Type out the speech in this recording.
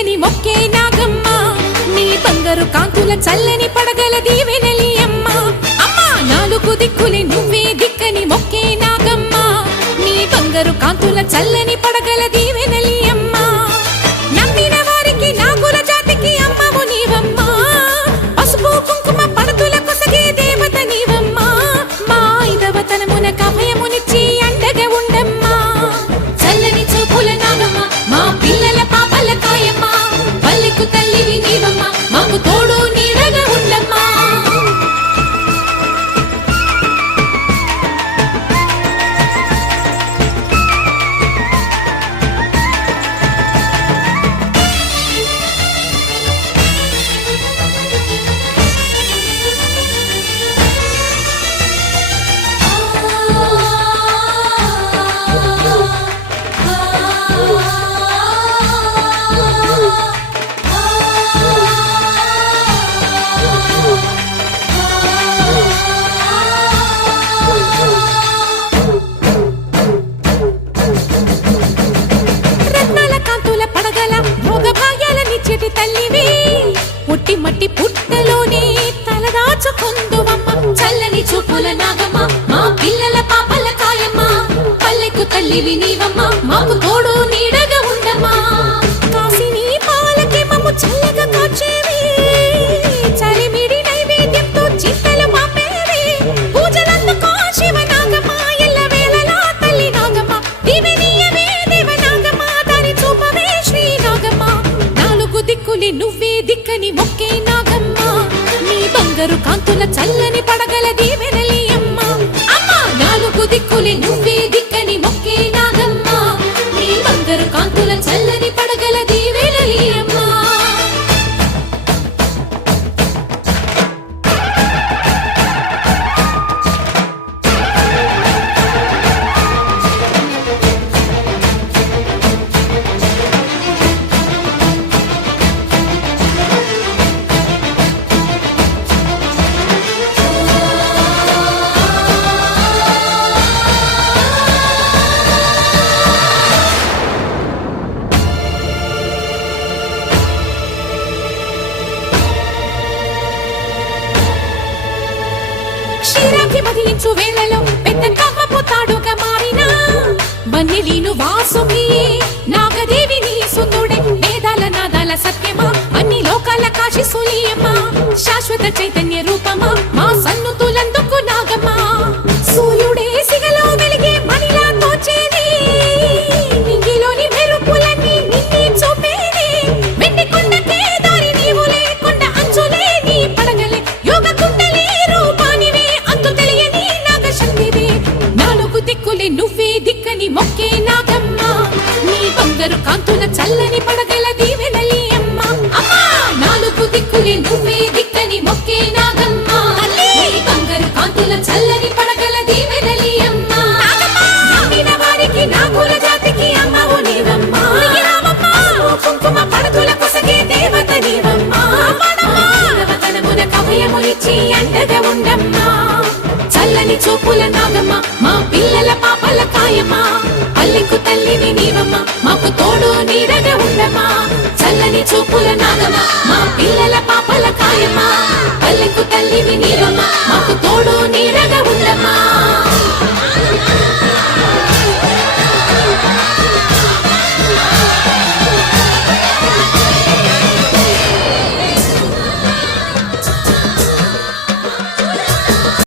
దిక్కని మొక్కే నాగమ్మ నీ బంగారు కాంతుల చల్లని పడగల దీవెనలి అమ్మ అమ్మా నాలుగు దిక్కులే నువ్వే దిక్కని మొక్కే నాగమ్మ నీ బంగారు కాంతుల చల్లని పడగల దీవెనలి అమ్మ నమ్మిన వారికి నాగుల జాతికి అమ్మవు నీవమ్మ పసుపు కుంకుమ పడతుల కొసగే దేవత నీవమ్మ మా ఐదవతనమున కభయమునిచ్చి అండగా ఉండమ్మా చల్లని చూపుల నాగమ్మ మా పిల్లల పాపల కాయమ్మ పల్లెకు తల్లివి నీవమ్మ మాకు తోడు నీడగా ఉండమ్మా తల్లివి పుట్టి మట్టి పుట్టలోనే తలదాచుకుందువమ్మ చల్లని చూపుల నాగమ్మ మా పిల్లల పాపల కాయమ్మ పల్లెకు తల్లివి నీవమ్మ మాకు తోడు నీడగా ఉండమ్మా కాసిని పాలకి మమ్ము చల్లగా కాచేవి చలిమిడి నైవేద్యంతో చింతలు మాపేవి పూజలందుకో శివ నాగమ్మ ఎల్లవేళలా తల్లి నాగమ్మ దివినీయవే దేవ నాగమ్మ దారి చూపవే శ్రీ నాగమ్మ దిక్కులే నువ్వే దిక్కని మొక్కే నాగమ్మ నీ బంగారు కాంతుల చల్లని పడగల దీవెనలి అమ్మ అమ్మ నాలుగు దిక్కులే నువ్వే దిక్కని మొక్కే నాగమ్మ నీ బంగారు కాంతుల చల్లని పడగల దీవెనలి అమ్మ క్షీరాభిమధించు వేళలో పెద్ద కవ్వపు తాడుగా మారినా వన్నెలీను వాసుకి నాగదేవి నీ సుందుడే వేదాల నాదాల సత్యమా అన్ని లోకాల కాశీ సూలియమ్మా శాశ్వత చైతన్య రూపమా మా సన్నుతులందుకు నాగమ్మ సూర్యుడే సిగలో వెలిగే మణిలా తోచేది నింగిలోని మెరుపులన్నీ నిన్నే చూపేది వెండి కొండకే దారి నీవు లేకుండా అంచులే నీ పడగలే యోగ కుండలే రూపానివే అంతు తెలియని నాగశక్తివే నాలుగు దిక్కులే నువ్వే దిక్కని మొక్కే నాగమ్మ నీ బంగారు కాంతుల చల్లని పడగల దీవెనలి అమ్మ అమ్మా నాలుగు దిక్కులే నువ్వే దిక్కని మొక్కే నాగమ్మ నీ బంగారు కాంతుల చల్లని పడగల దీవెనలి అమ్మ నమ్మిన వారికి నాగుల జాతికి అమ్మవు నీవమ్మ కుంకుమ పడతుల కొసగే దేవత నీవమ్మ దేవతనమున కభయమునిచ్చి అండగా ఉండమ్మా చల్లని చూపుల నాగమ్మ మా పిల్లల పాపల కాయమ్మ పల్లెకు తల్లివి నీవమ్మ మాకు తోడు నీడగా ఉండమ్మా చల్లని చూపుల నాగమ్మ మా పిల్లల పాపల కాయమ్మ పల్లెకు తల్లివి నీవమ్మ మాకు తోడు నీడగా ఉండమ్మా